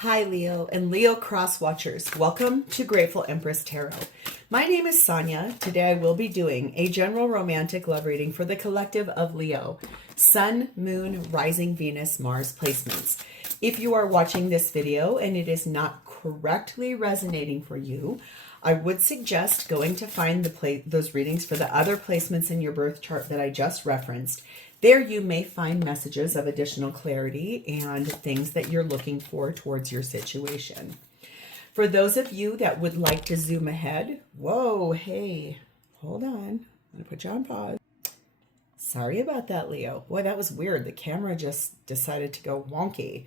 Hi Leo and Leo cross watchers. Welcome to Grateful Empress Tarot. My name is Sonia. Today I will be doing a general romantic love reading for the collective of Leo. Sun, Moon, Rising, Venus, Mars placements. If you are watching this video and it is not correctly resonating for you, I would suggest going to find those readings for the other placements in your birth chart that I just referenced. There you may find messages of additional clarity and things that you're looking for towards your situation. For those of you that would like to zoom ahead, whoa, hey, hold on. I'm going to put you on pause. Sorry about that, Leo. Boy, that was weird. The camera just decided to go wonky.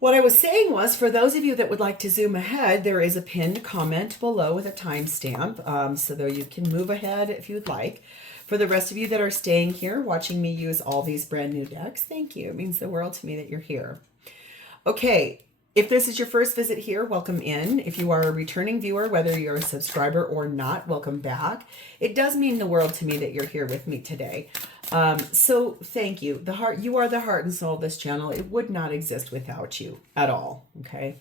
What I was saying was, for those of you that would like to zoom ahead, there is a pinned comment below with a timestamp, so that you can move ahead if you'd like. For the rest of you that are staying here, watching me use all these brand new decks, thank you. It means the world to me that you're here. Okay, if this is your first visit here, welcome in. If you are a returning viewer, whether you're a subscriber or not, welcome back. It does mean the world to me that you're here with me today. So thank you. You are the heart and soul of this channel. It would not exist without you at all, okay?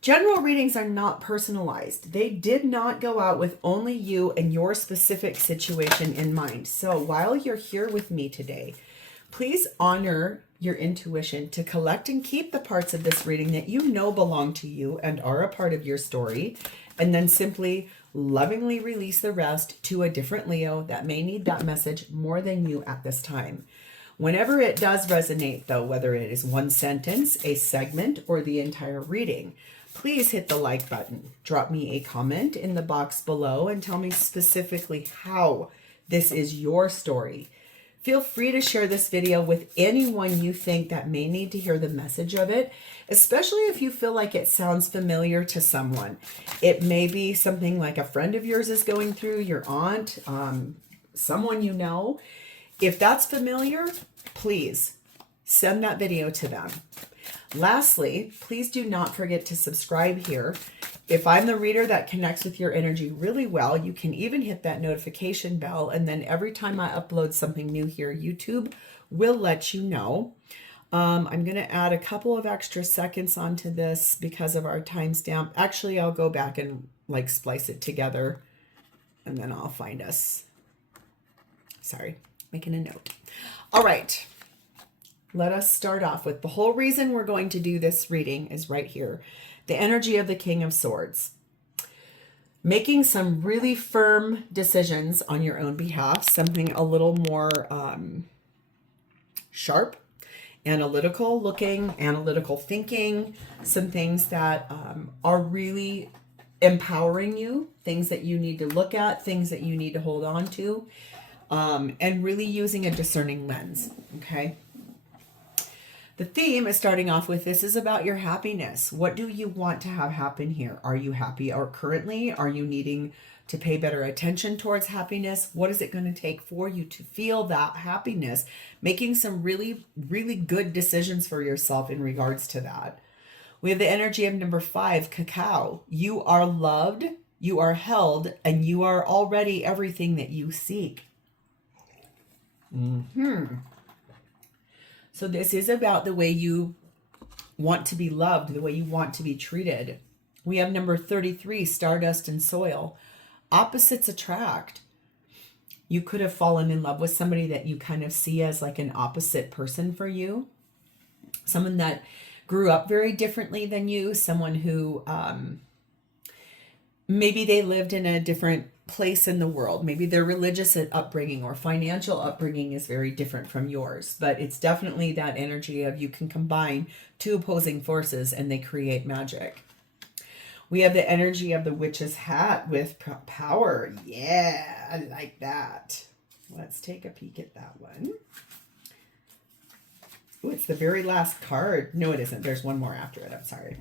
General readings are not personalized. They did not go out with only you and your specific situation in mind. So while you're here with me today, please honor your intuition to collect and keep the parts of this reading that you know belong to you and are a part of your story, and then simply lovingly release the rest to a different Leo that may need that message more than you at this time. Whenever it does resonate, though, whether it is one sentence, a segment, or the entire reading, please hit the like button. Drop me a comment in the box below and tell me specifically how this is your story. Feel free to share this video with anyone you think that may need to hear the message of it, especially if you feel like it sounds familiar to someone. It may be something like a friend of yours is going through, your aunt, someone you know. If that's familiar, please send that video to them. Lastly, please do not forget to subscribe here. If I'm the reader that connects with your energy really well, you can even hit that notification bell, and then every time I upload something new here, YouTube will let you know. I'm going to add a couple of extra seconds onto this because of our timestamp. Actually, I'll go back and splice it together, and then I'll find us. Sorry, making a note. All right. Let us start off with the whole reason we're going to do this reading is right here. The energy of the King of Swords. Making some really firm decisions on your own behalf, something a little more sharp, analytical looking, analytical thinking, some things that are really empowering you, things that you need to look at, things that you need to hold on to, and really using a discerning lens, okay? The theme is starting off with, this is about your happiness. What do you want to have happen here? Are you happy or currently? Are you needing to pay better attention towards happiness? What is it going to take for you to feel that happiness? Making some really, really good decisions for yourself in regards to that. We have the energy of number 5, cacao. You are loved, you are held, and you are already everything that you seek. So this is about the way you want to be loved, the way you want to be treated. We have number 33, stardust and soil. Opposites attract. You could have fallen in love with somebody that you kind of see as like an opposite person for you. Someone that grew up very differently than you. Someone who maybe they lived in a different place in the world. Maybe their religious upbringing or financial upbringing is very different from yours, but it's definitely that energy of you can combine two opposing forces and they create magic. We have the energy of the witch's hat with power. Yeah, I like that. Let's take a peek at that one. Oh, it's the very last card. No, it isn't. There's one more after it. I'm sorry.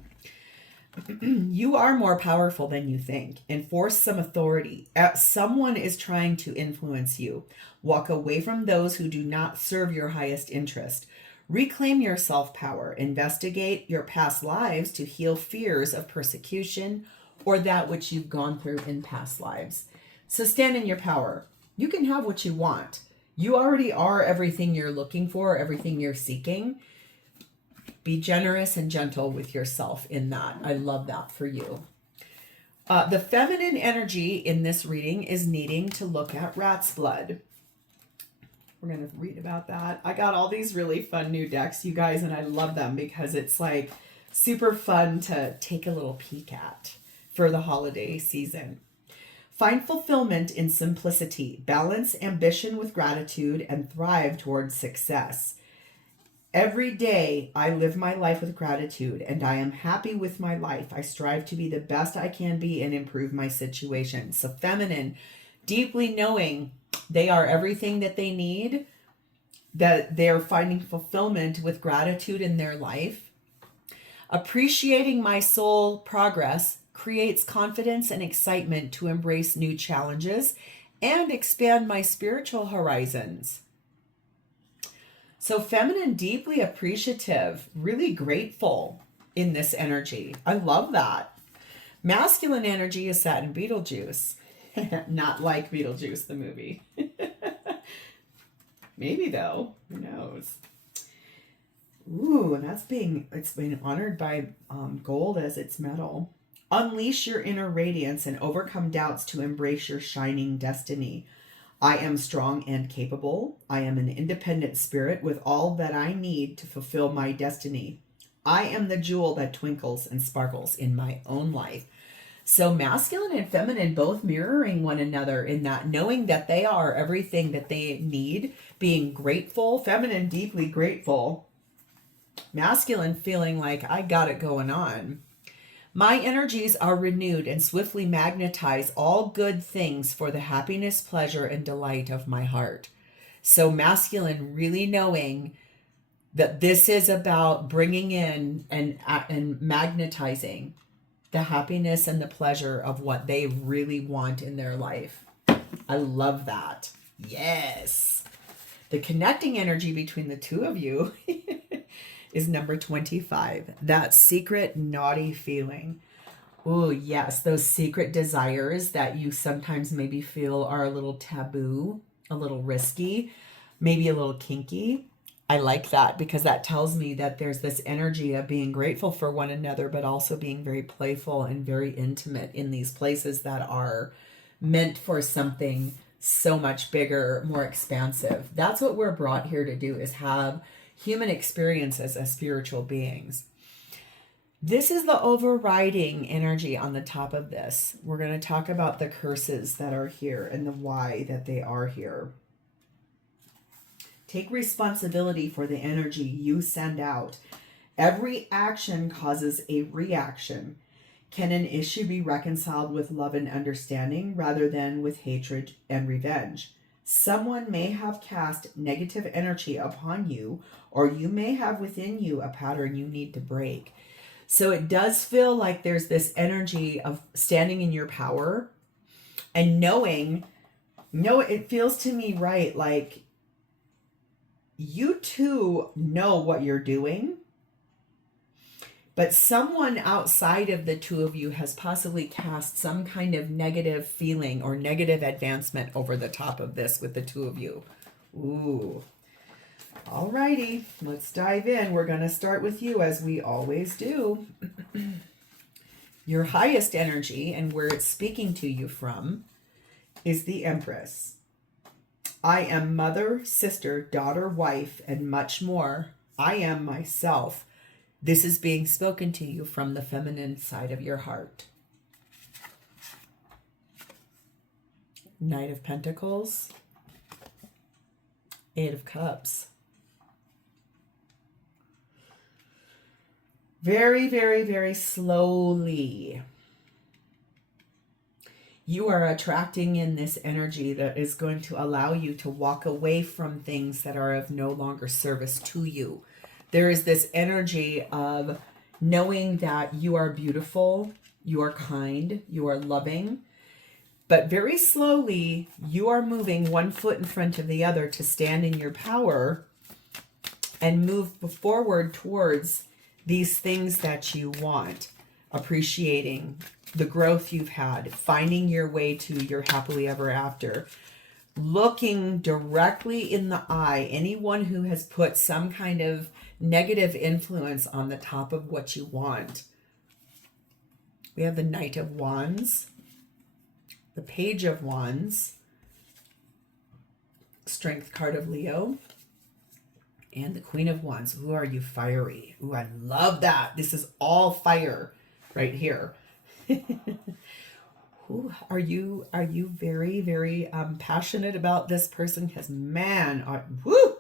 You are more powerful than you think. Enforce some authority. Someone is trying to influence you. Walk away from those who do not serve your highest interest. Reclaim your self-power. Investigate your past lives to heal fears of persecution or that which you've gone through in past lives. So stand in your power. You can have what you want. You already are everything you're looking for, everything you're seeking. Be generous and gentle with yourself in that. I love that for you. The feminine energy in this reading is needing to look at rat's blood. We're going to read about that. I got all these really fun new decks, you guys, and I love them because it's like super fun to take a little peek at for the holiday season. Find fulfillment in simplicity. Balance ambition with gratitude and thrive towards success. Every day I live my life with gratitude and I am happy with my life. I strive to be the best I can be and improve my situation. So feminine, deeply knowing they are everything that they need, that they're finding fulfillment with gratitude in their life. Appreciating my soul progress creates confidence and excitement to embrace new challenges and expand my spiritual horizons. So feminine, deeply appreciative, really grateful in this energy. I love that. Masculine energy is Satin Beetlejuice. Not like Beetlejuice, the movie. Maybe though, who knows? Ooh, and it's been honored by gold as its metal. Unleash your inner radiance and overcome doubts to embrace your shining destiny. I am strong and capable. I am an independent spirit with all that I need to fulfill my destiny. I am the jewel that twinkles and sparkles in my own life. So masculine and feminine both mirroring one another in that, knowing that they are everything that they need, being grateful, feminine deeply grateful, masculine feeling like I got it going on. My energies are renewed and swiftly magnetize all good things for the happiness, pleasure, and delight of my heart. So masculine really knowing that this is about bringing in and magnetizing the happiness and the pleasure of what they really want in their life. I love that. Yes. The connecting energy between the two of you is number 25. That secret naughty feeling. Oh, yes. Those secret desires that you sometimes maybe feel are a little taboo, a little risky, maybe a little kinky. I like that because that tells me that there's this energy of being grateful for one another, but also being very playful and very intimate in these places that are meant for something so much bigger, more expansive. That's what we're brought here to do, is have human experiences as spiritual beings. This is the overriding energy on the top of this. We're going to talk about the curses that are here and the why that they are here. Take responsibility for the energy you send out. Every action causes a reaction. Can an issue be reconciled with love and understanding rather than with hatred and revenge? Someone may have cast negative energy upon you, or you may have within you a pattern you need to break. So it does feel like there's this energy of standing in your power and knowing, it feels to me right, like you too know what you're doing, but someone outside of the two of you has possibly cast some kind of negative feeling or negative advancement over the top of this with the two of you. Ooh. Alrighty, let's dive in. We're going to start with you as we always do. Your highest energy and where it's speaking to you from is the Empress. I am mother, sister, daughter, wife, and much more. I am myself. This is being spoken to you from the feminine side of your heart. Knight of Pentacles. Eight of Cups. Very, very, very slowly, you are attracting in this energy that is going to allow you to walk away from things that are of no longer service to you. There is this energy of knowing that you are beautiful, you are kind, you are loving, but very slowly you are moving one foot in front of the other to stand in your power and move forward towards these things that you want, appreciating the growth you've had, finding your way to your happily ever after, looking directly in the eye anyone who has put some kind of negative influence on the top of what you want. We have the Knight of Wands, the Page of Wands, Strength card of Leo, and the Queen of Wands. Ooh, are you fiery? Ooh, I love that. This is all fire right here. Ooh, are you very, very passionate about this person? Because man, woo,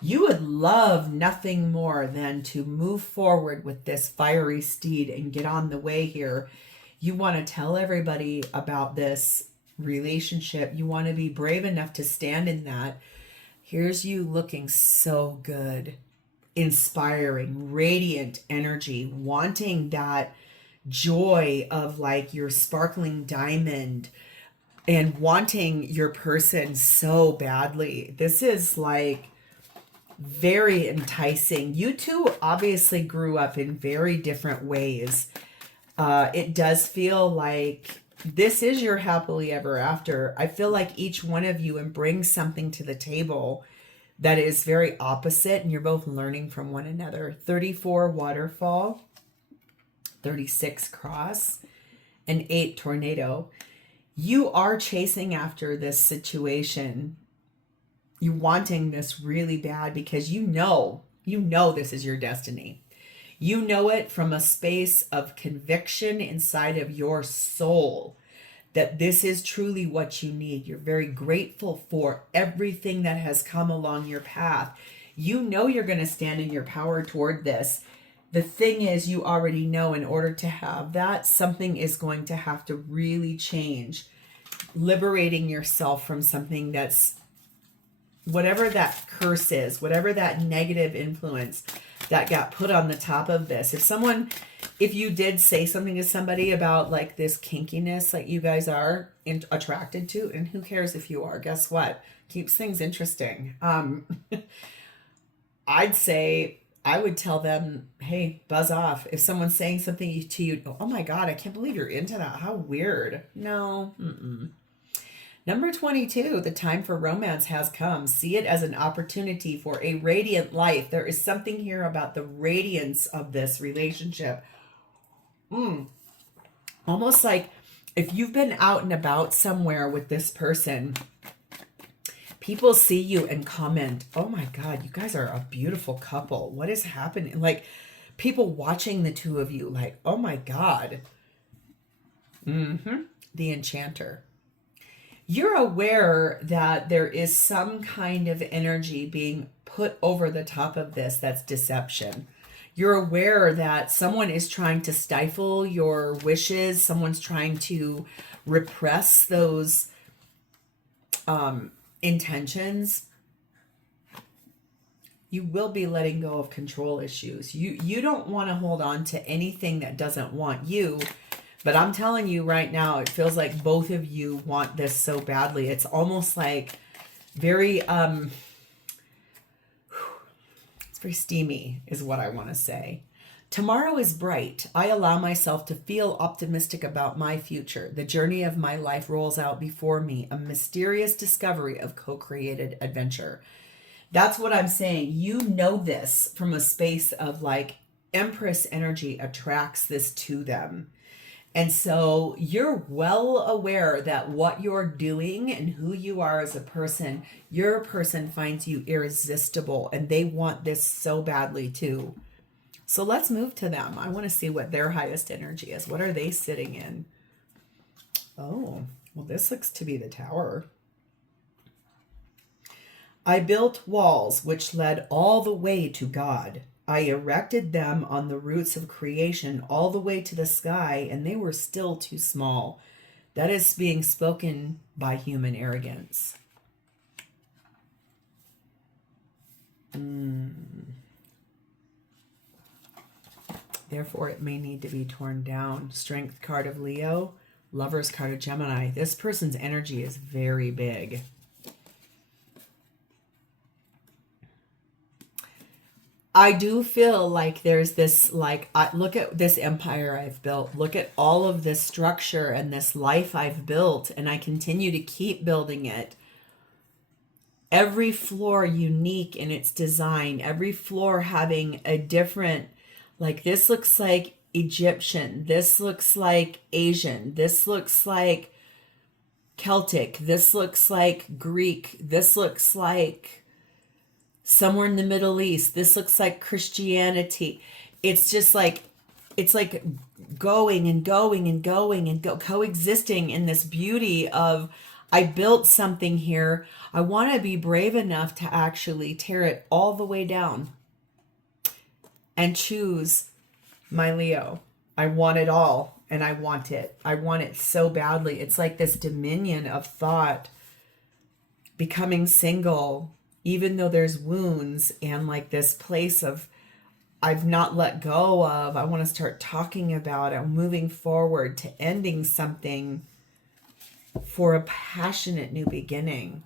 you would love nothing more than to move forward with this fiery steed and get on the way here. You want to tell everybody about this relationship. You want to be brave enough to stand in that. Here's you looking so good, inspiring, radiant energy, wanting that joy of like your sparkling diamond and wanting your person so badly. This is like very enticing. You two obviously grew up in very different ways. It does feel like this is your happily ever after. I feel like each one of you brings something to the table that is very opposite, and you're both learning from one another. 34 waterfall, 36 cross, and 8 tornado. You are chasing after this situation. You're wanting this really bad because you know this is your destiny. You know it from a space of conviction inside of your soul that this is truly what you need. You're very grateful for everything that has come along your path. You know you're going to stand in your power toward this. The thing is, you already know in order to have that, something is going to have to really change. Liberating yourself from something that's, whatever that curse is, whatever that negative influence that got put on the top of this. If you did say something to somebody about like this kinkiness that you guys are attracted to, and who cares if you are, guess what? Keeps things interesting. I'd say, I would tell them, hey, buzz off. If someone's saying something to you, oh my God, I can't believe you're into that. How weird. No. Number 22, the time for romance has come. See it as an opportunity for a radiant life. There is something here about the radiance of this relationship. Almost like if you've been out and about somewhere with this person, people see you and comment, oh my God, you guys are a beautiful couple. What is happening? Like people watching the two of you like, oh my God. The Enchanter. You're aware that there is some kind of energy being put over the top of this that's deception. You're aware that someone is trying to stifle your wishes. Someone's trying to repress those intentions. You will be letting go of control issues. You don't want to hold on to anything that doesn't want you. But I'm telling you right now, it feels like both of you want this so badly. It's almost like very, it's very steamy is what I want to say. Tomorrow is bright. I allow myself to feel optimistic about my future. The journey of my life rolls out before me, a mysterious discovery of co-created adventure. That's what I'm saying. You know this from a space of like Empress energy attracts this to them. And so you're well aware that what you're doing and who you are as a person, your person finds you irresistible and they want this so badly too. So let's move to them. I want to see what their highest energy is. What are they sitting in? Oh, well, this looks to be the Tower. I built walls which led all the way to God. I erected them on the roots of creation all the way to the sky, and they were still too small. That is being spoken by human arrogance. Therefore, it may need to be torn down. Strength card of Leo, Lover's card of Gemini. This person's energy is very big. I do feel like there's this, like, look at this empire I've built. Look at all of this structure and this life I've built, and I continue to keep building it. every floor unique in its design, every floor having a different, like this looks like Egyptian, this looks like Asian, this looks like Celtic, this looks like Greek, this looks like somewhere in the Middle East, this looks like Christianity. It's just like, it's like going and going and going and coexisting in this beauty of, I built something here. I want to be brave enough to actually tear it all the way down and choose my Leo. I want it all, and I want it. I want it so badly. It's like this dominion of thought, becoming single, even though there's wounds, and like this place of I've not let go of. I want to start talking about it, moving forward to ending something for a passionate new beginning.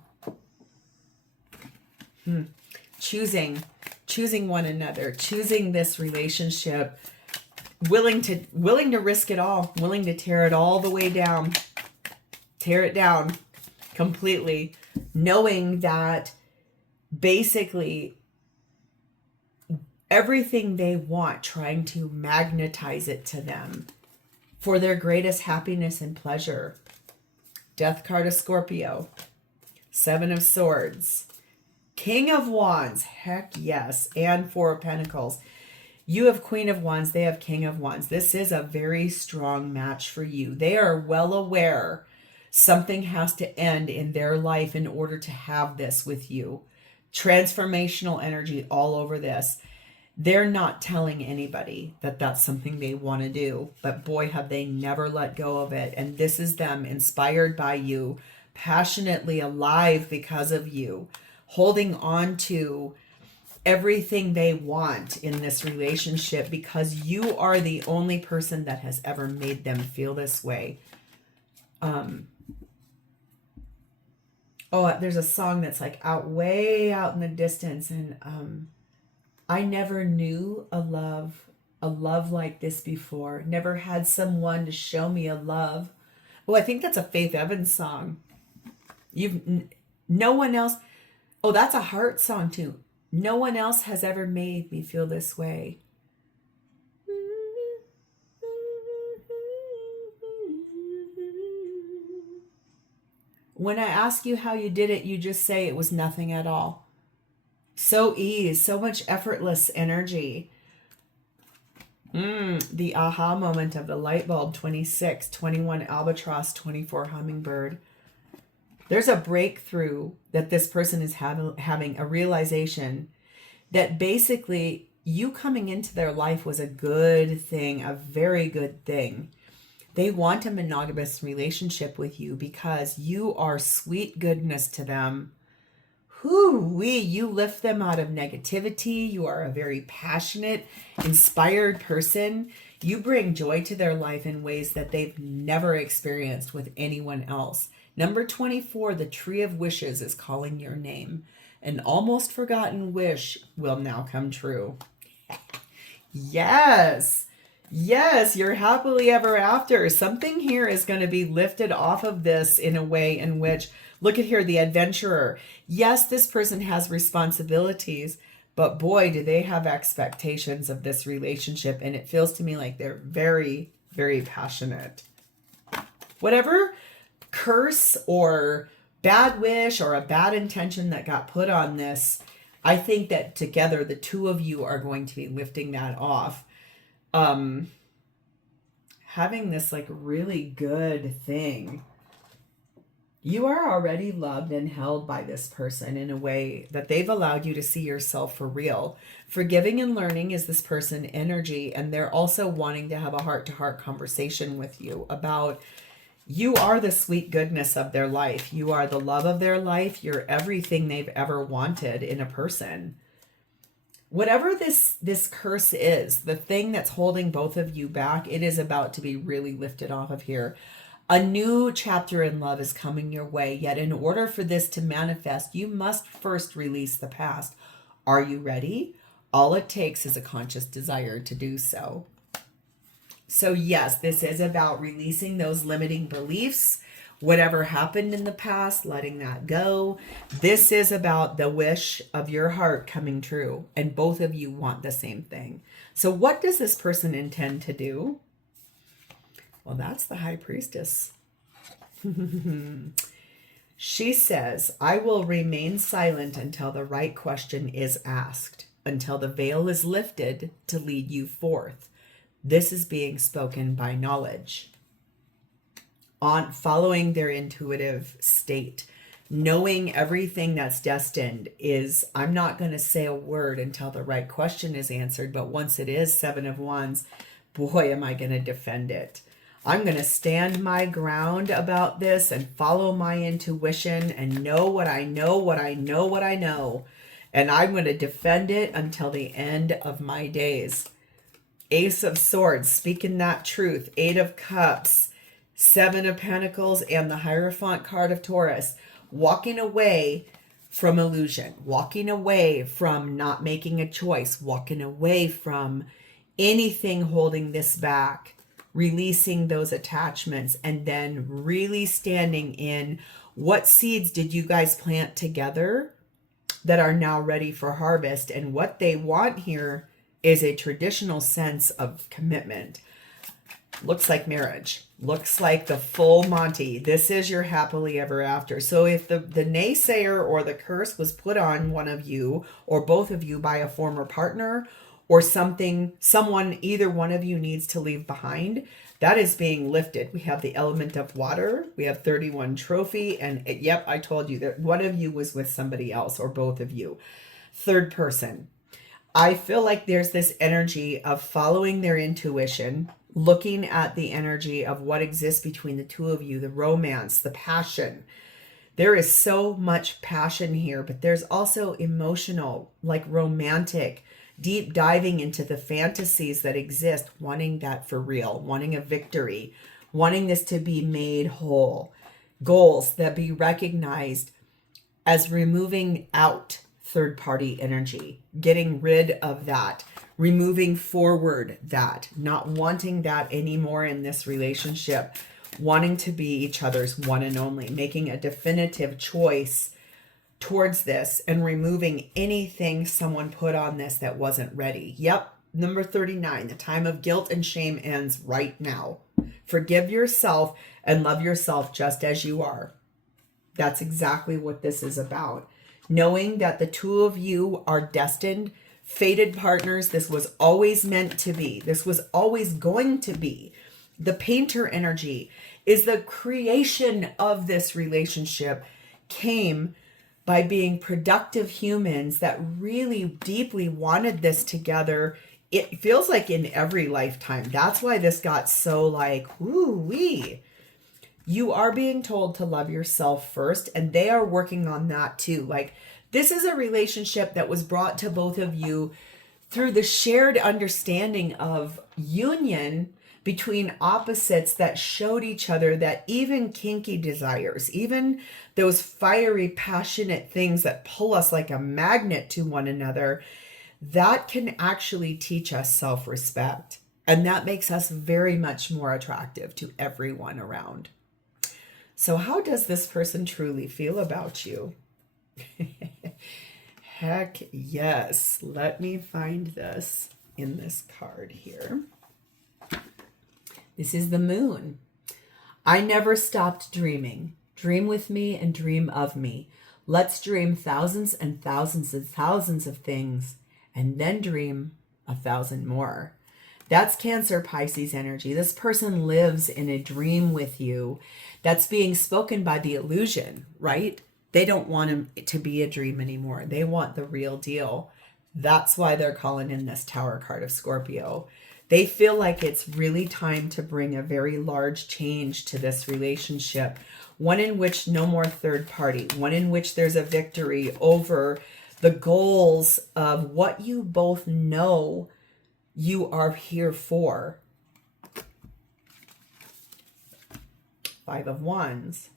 Choosing one another, choosing this relationship, willing to risk it all, willing to tear it all the way down, tear it down completely, knowing that basically everything they want, trying to magnetize it to them for their greatest happiness and pleasure. Death card of Scorpio, Seven of Swords, King of Wands, heck yes, and Four of Pentacles. You have Queen of Wands, they have King of Wands. This is a very strong match for you. They are well aware something has to end in their life in order to have this with you. Transformational energy all over this. They're not telling anybody that that's something they want to do, but boy, have they never let go of it. And this is them inspired by you, passionately alive because of you, holding on to everything they want in this relationship because you are the only person that has ever made them feel this way. There's a song that's like way out in the distance, and I never knew a love like this before. Never had someone to show me a love. Oh, I think that's a Faith Evans song. No one else. Oh, that's a Heart song too. No one else has ever made me feel this way. When I ask you how you did it, you just say it was nothing at all. So ease, so much effortless energy. The aha moment of the light bulb, 26, 21 albatross, 24 hummingbird. There's a breakthrough that this person is having a realization that basically you coming into their life was a good thing, a very good thing. They want a monogamous relationship with you because you are sweet goodness to them. You lift them out of negativity. You are a very passionate, inspired person. You bring joy to their life in ways that they've never experienced with anyone else. Number 24, the Tree of Wishes is calling your name. An almost forgotten wish will now come true. Yes, you're happily ever after. Something here is going to be lifted off of this in a way in which, look at here, the adventurer. Yes, this person has responsibilities, but boy, do they have expectations of this relationship. And it feels to me like they're very, very passionate. Whatever curse or bad wish or a bad intention that got put on this, I think that together the two of you are going to be lifting that off. Having this like really good thing. You are already loved and held by this person in a way that they've allowed you to see yourself for real. Forgiving and learning is this person energy, and they're also wanting to have a heart-to-heart conversation with you about you are the sweet goodness of their life. You are the love of their life. You're everything they've ever wanted in a person. Whatever this curse is, the thing that's holding both of you back, it is about to be really lifted off of here. A new chapter in love is coming your way, yet in order for this to manifest, you must first release the past. Are you ready? All it takes is a conscious desire to do so. So yes, this is about releasing those limiting beliefs, Whatever happened in the past, letting that go. This is about the wish of your heart coming true, and both of you want the same thing. So what does this person intend to do? Well, that's the High Priestess. She says, I will remain silent until the right question is asked, until the veil is lifted to lead you forth. This is being spoken by knowledge. On following their intuitive state, knowing everything that's destined is, I'm not going to say a word until the right question is answered, but once it is 7 of Wands, boy, am I going to defend it. I'm going to stand my ground about this and follow my intuition and know what I know, what I know, what I know. And I'm going to defend it until the end of my days. Ace of Swords, speaking that truth. 8 of Cups, 7 of Pentacles, and the Hierophant card of Taurus. Walking away from illusion. Walking away from not making a choice. Walking away from anything holding this back. Releasing those attachments, and then really standing in what seeds did you guys plant together that are now ready for harvest. And what they want here is a traditional sense of commitment. Looks like marriage. Looks like the full Monty. This is your happily ever after. So if the naysayer or the curse was put on one of you or both of you by a former partner, or someone, either one of you needs to leave behind, that is being lifted. We have the element of water. We have 31 trophy. And yep, I told you that one of you was with somebody else or both of you. Third person. I feel like there's this energy of following their intuition, looking at the energy of what exists between the two of you, the romance, the passion. There is so much passion here, but there's also emotional, like romantic, deep diving into the fantasies that exist, wanting that for real, wanting a victory, wanting this to be made whole, goals that be recognized as removing out third-party energy, getting rid of that, removing forward that, not wanting that anymore in this relationship, wanting to be each other's one and only, making a definitive choice towards this and removing anything someone put on this that wasn't ready. Yep, number 39, the time of guilt and shame ends right now. Forgive yourself and love yourself just as you are. That's exactly what this is about. Knowing that the two of you are destined, fated partners. This was always meant to be. This was always going to be. The painter energy is the creation of this relationship came by being productive humans that really deeply wanted this together. It feels like in every lifetime. That's why this got so like, woo-wee. You are being told to love yourself first, and they are working on that too. Like, this is a relationship that was brought to both of you through the shared understanding of union between opposites that showed each other that even kinky desires, even those fiery, passionate things that pull us like a magnet to one another, that can actually teach us self-respect. And that makes us very much more attractive to everyone around. So how does this person truly feel about you? Heck yes. Let me find this in this card here. This is the moon. I never stopped dreaming. Dream with me and dream of me. Let's dream thousands and thousands and thousands of things and then dream 1,000 more. That's Cancer Pisces energy. This person lives in a dream with you that's being spoken by the illusion, right? They don't want it to be a dream anymore. They want the real deal. That's why they're calling in this Tower card of Scorpio. They feel like it's really time to bring a very large change to this relationship. One in which no more third party. One in which there's a victory over the goals of what you both know you are here for. 5 of Wands.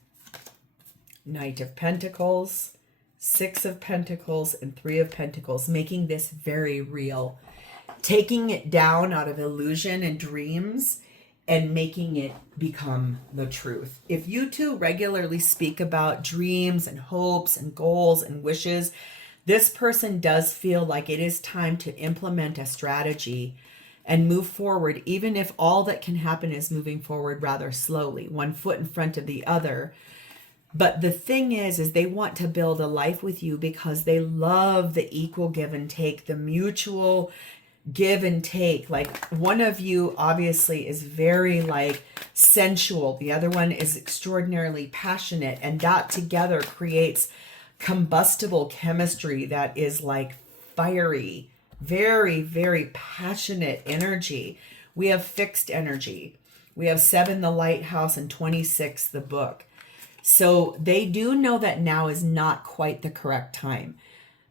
Knight of Pentacles. 6 of Pentacles and 3 of Pentacles. Making this very real. Taking it down out of illusion and dreams and making it become the truth. If you two regularly speak about dreams and hopes and goals and wishes, this person does feel like it is time to implement a strategy and move forward, even if all that can happen is moving forward rather slowly, one foot in front of the other. But the thing is they want to build a life with you because they love the equal give and take, the mutual give and take. Like, one of you obviously is very like sensual, the other one is extraordinarily passionate, and that together creates combustible chemistry that is like fiery, very, very passionate energy. We have fixed energy. We have 7, the lighthouse, and 26, the book. So they do know that now is not quite the correct time,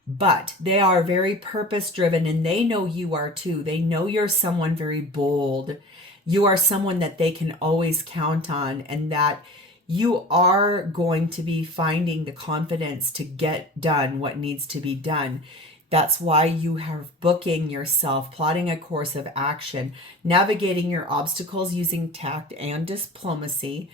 but they are very purpose driven, and they know you are too. They know you're someone very bold. You are someone that they can always count on, and that you are going to be finding the confidence to get done what needs to be done. That's why you are booking yourself, plotting a course of action, navigating your obstacles using tact and diplomacy,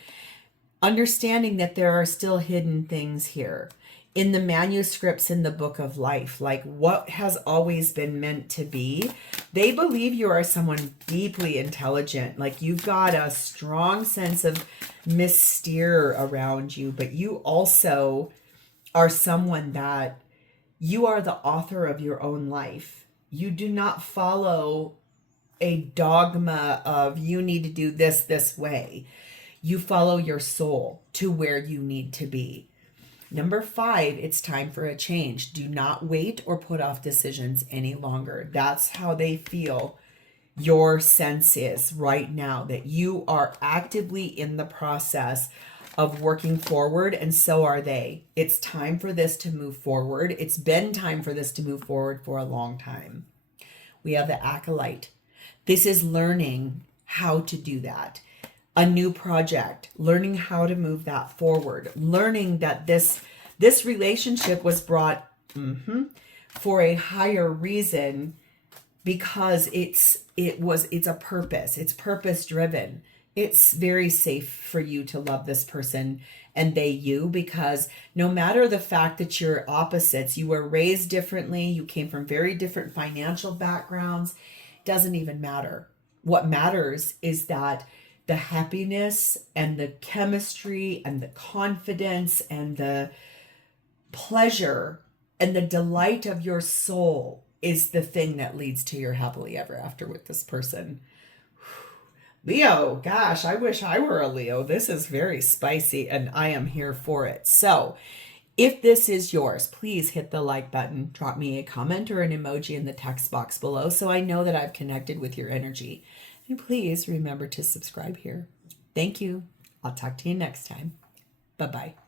understanding that there are still hidden things here in the manuscripts in the book of life, like what has always been meant to be. They believe you are someone deeply intelligent, like you've got a strong sense of mystere around you, but you also are someone that you are the author of your own life. You do not follow a dogma of you need to do this way. You follow your soul to where you need to be. Number 5, it's time for a change. Do not wait or put off decisions any longer. That's how they feel your sense is right now, that you are actively in the process of working forward, and so are they. It's time for this to move forward. It's been time for this to move forward for a long time. We have the acolyte. This is learning how to do that. A new project, learning how to move that forward, learning that this relationship was brought for a higher reason, because it's a purpose. It's purpose driven. It's very safe for you to love this person and they you, because no matter the fact that you're opposites, you were raised differently, you came from very different financial backgrounds, doesn't even matter. What matters is that the happiness and the chemistry and the confidence and the pleasure and the delight of your soul is the thing that leads to your happily ever after with this person. Leo, gosh, I wish I were a Leo. This is very spicy and I am here for it. So if this is yours, please hit the like button, drop me a comment or an emoji in the text box below so I know that I've connected with your energy. And please remember to subscribe here. Thank you. I'll talk to you next time. Bye-bye.